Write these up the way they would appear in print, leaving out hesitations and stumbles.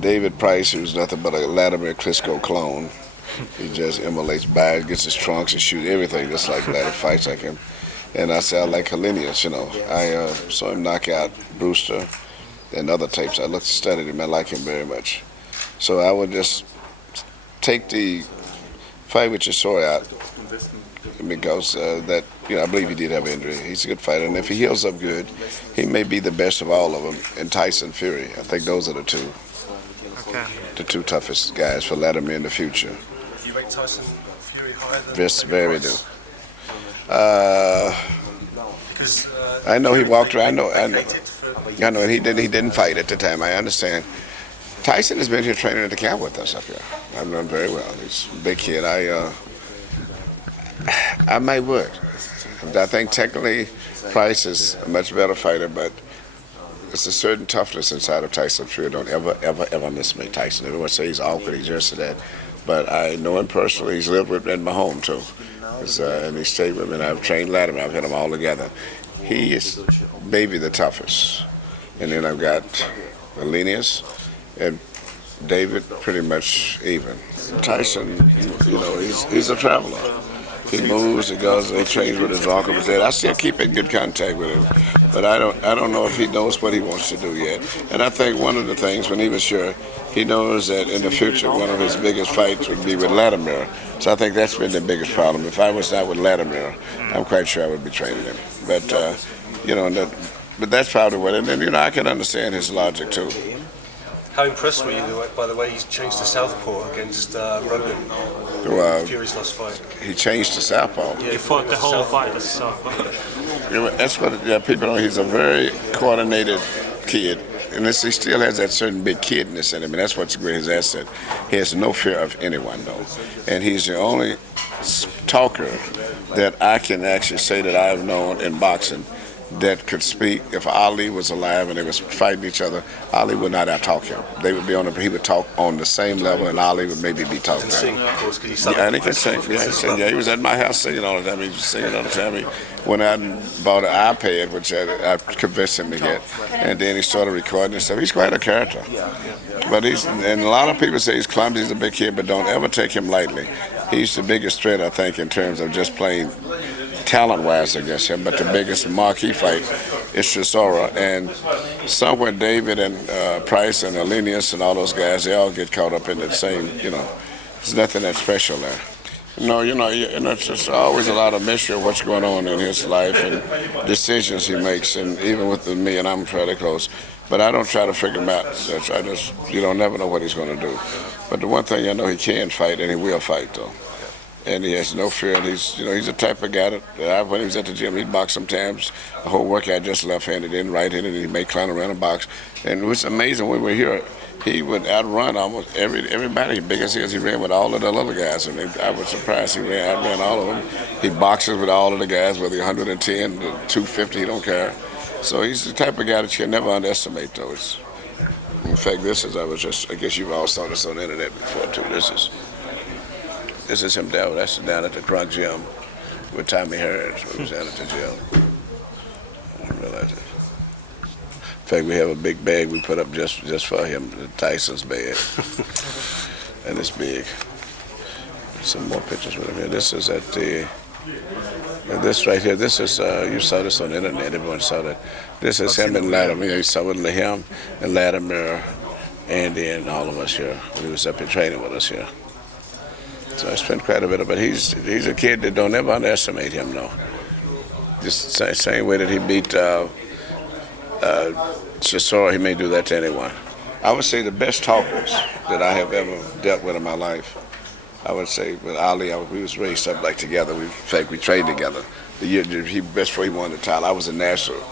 David Price, who's nothing but a Latimer Klitschko clone. He just emulates bad, gets his trunks and shoots everything just like that. He fights like him. And I say I like Kalinius, you know. I saw him knock out Brewster and other tapes. I looked studied him. I like him very much. So I would just take the fight with Chisora out because that I believe he did have an injury. He's a good fighter, and if he heals up good, he may be the best of all of them. And Tyson Fury, I think those are Okay. the two toughest guys for Latimer in the future. Do you rate Tyson Fury higher than Yes, very do. Because I know he walked around. I know, And he didn't fight at the time. I understand. Tyson has been here training at the camp with us up here. I know him very well. He's a big kid. I might would. I think technically Price is a much better fighter, but it's a certain toughness inside of Tyson Fury. Don't ever mismake Tyson. Everyone says he's awkward, he's just that. But I know him personally. He's lived with me in my home too. And he stayed with me, and I've trained Latimer. I've had them all together. He is maybe the toughest. And then I've got Linus and David pretty much even. Tyson, he's a traveler. He moves, he goes, he trains with his uncle. I still keep in good contact with him, but I don't know if he knows what he wants to do yet. And I think one of the things when he was here, he knows that in the future one of his biggest fights would be with Latimer. So I think that's been the biggest problem. If I was not with Latimer, I'm quite sure I would be training him. But but that's probably what. And then I can understand his logic too. how impressed were you by the way he's changed to southpaw against Rogan? Fury's last fight. He changed to southpaw. He fought the whole fight as southpaw. That's what people know. He's a very coordinated kid. And he still has that certain big kidness in him, and that's what's his asset. He has no fear of anyone, though. And he's the only talker that I can actually say that I've known in boxing that could speak. If Ali was alive and they was fighting each other, Ali would not out-talk him. They would be he would talk on the same level, and Ali would maybe be talking. And sing, of course, because he's and he can sing. Yeah, he sang. Yeah, he was at my house singing all the time. He was singing all the time. He went out and bought an iPad, which I convinced him to get, and then he started recording and stuff. He's quite a character. But and a lot of people say he's clumsy. He's a big kid, but don't ever take him lightly. He's the biggest threat, I think, in terms of just playing talent-wise against him. But the biggest marquee fight is Chisora. And somewhere David and Price and Linus and all those guys, they all get caught up in the same, there's nothing that special there. It's just always a lot of mystery of what's going on in his life and decisions he makes. And even with me, and I'm fairly close. But I don't try to figure him out. So I just, never know what he's going to do. But the one thing I know, he can fight, and he will fight, though. And he has no fear. And he's the type of guy that when he was at the gym, he'd box sometimes. The whole workout just left-handed, then right-handed, and he may clown around and box. And it was amazing when we were here. He would outrun almost everybody. Big as he is, he ran with all of the little guys, and I was surprised. He outran all of them. He boxes with all of the guys, whether 110, 250, he don't care. So he's the type of guy that you can never underestimate, though. In fact, I guess you've all saw this on the internet before, too. This is him down. That's down at the Crunk Gym with Tommy Harris. He was down at the gym. I didn't realize it. In fact, we have a big bag we put up just for him, Tyson's bag. And it's big. Some more pictures with him here. This is at the... This right here, this is, you saw this on the internet, everyone saw that. This is him and Latimer. You saw it, him and Latimer, Andy, and all of us here. He was up here training with us here. So I spent quite a bit of it. He's a kid that don't ever underestimate him, though. Just the same way that he beat Chisora, he may do that to anyone. I would say the best talkers that I have ever dealt with in my life, I would say with Ali, we was raised up like together. In fact, we trained together. The year best before he won the title, I was a national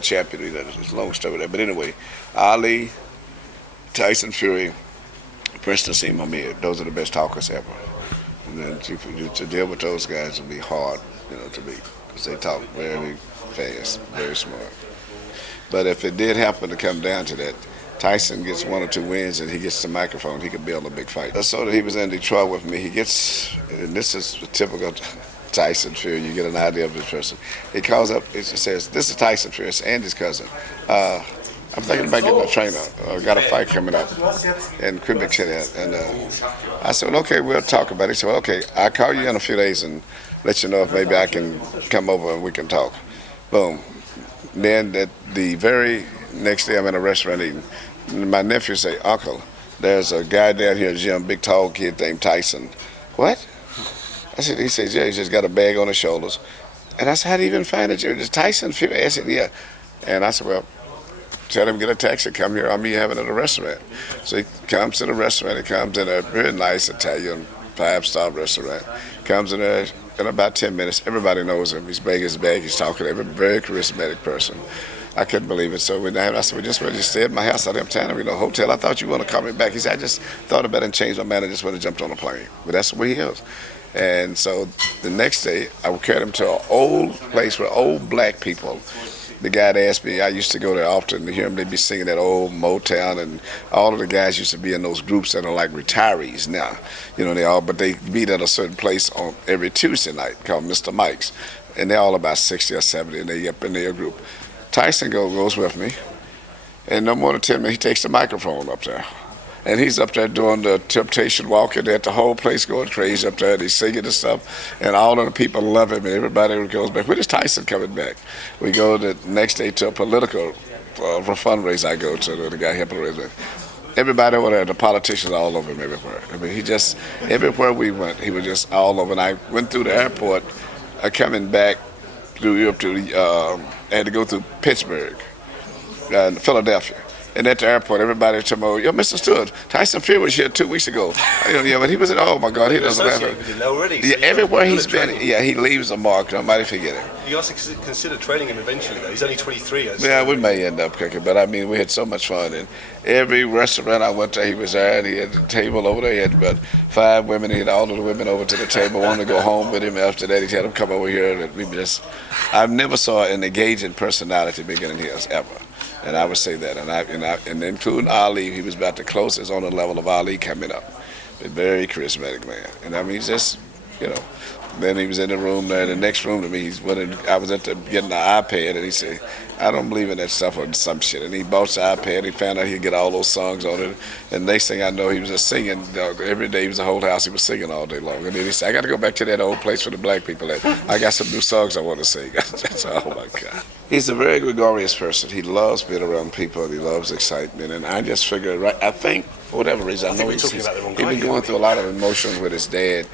champion. It's a long story there. But anyway, Ali, Tyson Fury, Princeton Seymour Mead, those are the best talkers ever. And then to deal with those guys would be hard, to beat, because they talk very fast, very smart. But if it did happen to come down to that, Tyson gets 1 or 2 wins and he gets the microphone, he could build a big fight. So that he was in Detroit with me, and this is typical Tyson Fury, you get an idea of this person. He calls up, it says, this is Tyson Fury, it's Andy's cousin. I'm thinking about getting a trainer. Got a fight coming up in Quebec City. And I said, well, okay, we'll talk about it. He said, well, okay, I'll call you in a few days and let you know if maybe I can come over and we can talk. Boom. Then the very next day I'm in a restaurant eating. My nephew say, Uncle, there's a guy down here, a gym, big tall kid named Tyson. What? I said, he says, yeah, he's just got a bag on his shoulders. And I said, how do you even find it? Is Tyson Fury? I said, yeah. And I said, well, tell him to get a taxi, come here, I'll meet him at a restaurant. So he comes to the restaurant, he comes in a very nice Italian 5-star restaurant. Comes in there, in about 10 minutes, everybody knows him. He's big as bag, he's talking to every very charismatic person. I couldn't believe it. So I said, well, just ready to stay at my house out of town, hotel. I thought you want to call me back. He said, I just thought about it and changed my mind. I just would have jumped on a plane. But that's the way he is. And so the next day, I carried him to an old place where old black people. The guy that asked me, I used to go there often to hear them. They'd be singing that old Motown, and all of the guys used to be in those groups that are like retirees now. But they meet at a certain place on every Tuesday night called Mr. Mike's. And they're all about 60 or 70, and they up in their group. Tyson goes with me, and no more than 10 minutes, he takes the microphone up there. And he's up there doing the temptation walk, and the whole place going crazy up there, and he's singing and stuff, and all of the people love him, and everybody goes back. When is Tyson coming back? We go the next day to a political fundraiser I go to, the guy helping raise it. Everybody over there, the politicians all over him everywhere. I mean, everywhere we went, he was just all over. And I went through the airport, coming back through Europe I had to go through Pittsburgh, Philadelphia. And at the airport, everybody told me, yo, Mr. Steward, Tyson Fury was here 2 weeks ago. But he was, oh my God, he doesn't have it. Already, yeah, everywhere he's been, he leaves a mark. Nobody forget it. You also consider training him eventually, though. He's only 23. Yeah, we may end up cooking, but I mean, we had so much fun. And every restaurant I went to, he was there, and he had the table over there. He had about 5 women. He had all of the women over to the table, wanted to go home with him. After that, he had them come over here. And I've never saw an engaging personality bigger than his, ever. And I would say that, and including Ali, he was about the closest on the level of Ali coming up. A very charismatic man, and I mean, he's just, Then he was in the room there, the next room to me. I was getting the iPad, and he said, "I don't believe in that stuff or some shit." And he bought the iPad. He found out he'd get all those songs on it. And next thing I know, he was just singing every day. He was the whole house. He was singing all day long. And then he said, "I got to go back to that old place for the black people at. I got some new songs I want to sing." That's oh my God. He's a very gregarious person. He loves being around people. And he loves excitement. And I just figured, I think, for whatever reason, I know he's been going through a lot of emotions with his dad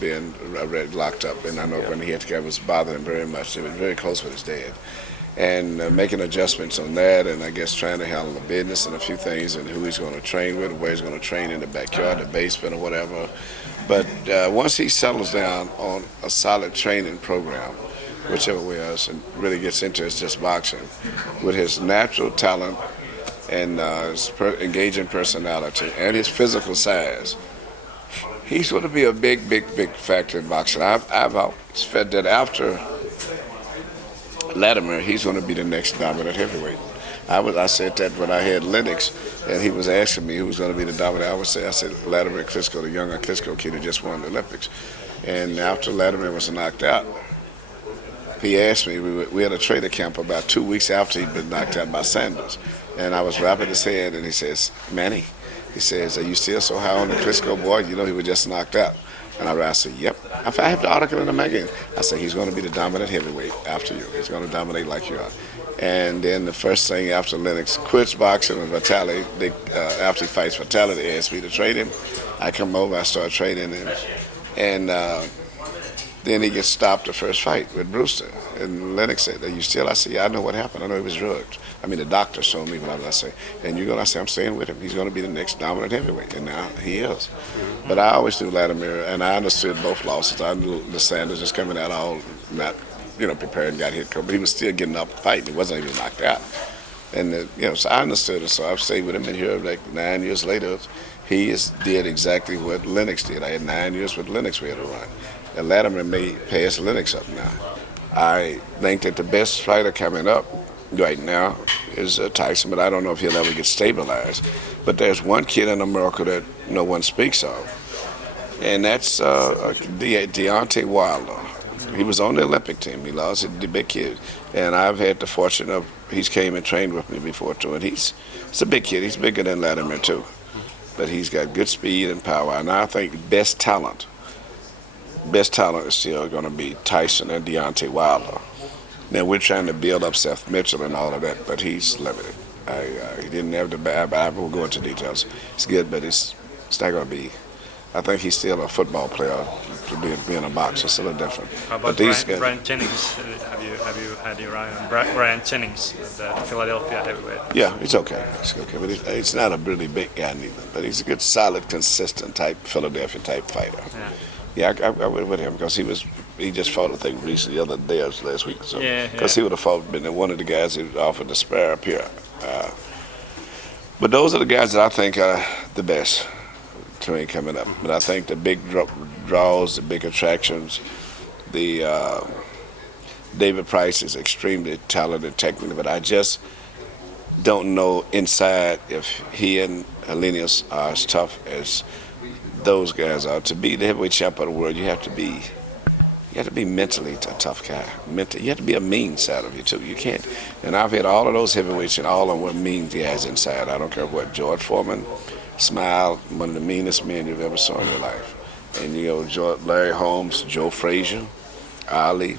being locked up. And I know when he had to go, it was bothering him very much. He was very close with his dad. And making adjustments on that, and I guess trying to handle the business and a few things, and who he's going to train with, where he's going to train in the backyard, the basement, or whatever. But once he settles down on a solid training program, whichever way else, and really gets into his just boxing, with his natural talent and his engaging personality and his physical size, he's going to be a big factor in boxing. I've always felt that after Latimer, he's going to be the next dominant heavyweight. I said that when I had Lennox, and he was asking me who was going to be the dominant. I said Latimer and Klitschko, the younger Klitschko kid who just won the Olympics. And after Latimer was knocked out, he asked me, we had a trader camp about 2 weeks after he'd been knocked out by Sanders. And I was wrapping his head, and he says, "Manny," he says, "are you still so high on the Klitschko boy? You know he was just knocked out." And I said, "Yep." I have the article in the magazine. I said, "He's going to be the dominant heavyweight after you. He's going to dominate like you are." And then the first thing after Lennox quits boxing with Vitali, after he fights Vitali, they asked me to train him. I come over, I start training him. And then he gets stopped the first fight with Brewster. And Lennox said, "Are you still?" I said, "Yeah, I know what happened. I know he was drugged." I mean, the doctor showed me what I say. "And you're going to?" I say, "I'm staying with him. He's going to be the next dominant heavyweight." And now he is. But I always knew Latimer, and I understood both losses. I knew the Sanders just coming out all not, prepared and got hit. But he was still getting up fighting. He wasn't even knocked out. And, so I understood it. So I've stayed with him. And here, like 9 years later, he did exactly what Lennox did. I had 9 years with Lennox we had to run. And Latimer may pass Lennox up now. I think that the best fighter coming up right now is Tyson, but I don't know if he'll ever get stabilized. But there's one kid in America that no one speaks of, and that's Deontay Wilder. He was on the Olympic team. He lost the big kid, and I've had the fortune of he's came and trained with me before too. And he's a big kid. He's bigger than Latimer too, but he's got good speed and power. And I think best talent is still going to be Tyson and Deontay Wilder. Now we're trying to build up Seth Mitchell and all of that, but he's limited. He didn't have the bad. I won't go into details. It's good, but it's not going to be. I think he's still a football player to being a boxer. It's a little different. How about Brian Jennings? Have you had your eye on Brian Jennings, the Philadelphia heavyweight? Yeah, it's okay. It's okay, but it's not a really big guy neither. But he's a good, solid, consistent type Philadelphia type fighter. Yeah, I went with him because he just fought, I think, recently, the other day or last week or so. Because he would have been one of the guys who offered to spare up here. But those are the guys that I think are the best to me coming up. But I think the big draws, the big attractions, the David Price is extremely talented technically, but I just don't know inside if he and Helenius are as tough as those guys are. To be the heavyweight champ of the world, you have to be mentally a tough guy. You have to be a mean side of you too. You can't. And I've had all of those heavyweights, and all of them were mean guys inside. I don't care what. George Foreman, Smile, one of the meanest men you've ever saw in your life. And Larry Holmes, Joe Frazier, Ali.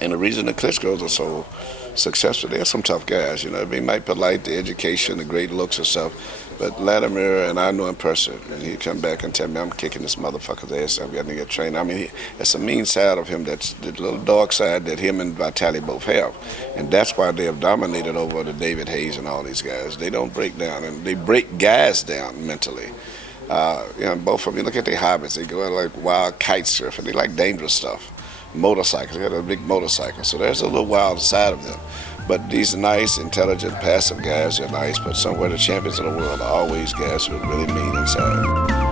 And the reason the Klitschko's are so successful, they're some tough guys. They might polite, the education, the great looks and stuff. But Latimer, and I know him personally, and he'd come back and tell me, I'm kicking this motherfucker's ass. I've got to get trained. I mean, it's a mean side of him, that's the little dark side that him and Vitali both have. And that's why they have dominated over the David Hayes and all these guys. They don't break down, and they break guys down mentally. Both of them, look at their hobbies. They go out like wild kite surfing. They like dangerous stuff. Motorcycles, they got a big motorcycle. So there's a little wild side of them. But these nice, intelligent, passive guys are nice, but somewhere the champions of the world are always guys who are really mean inside.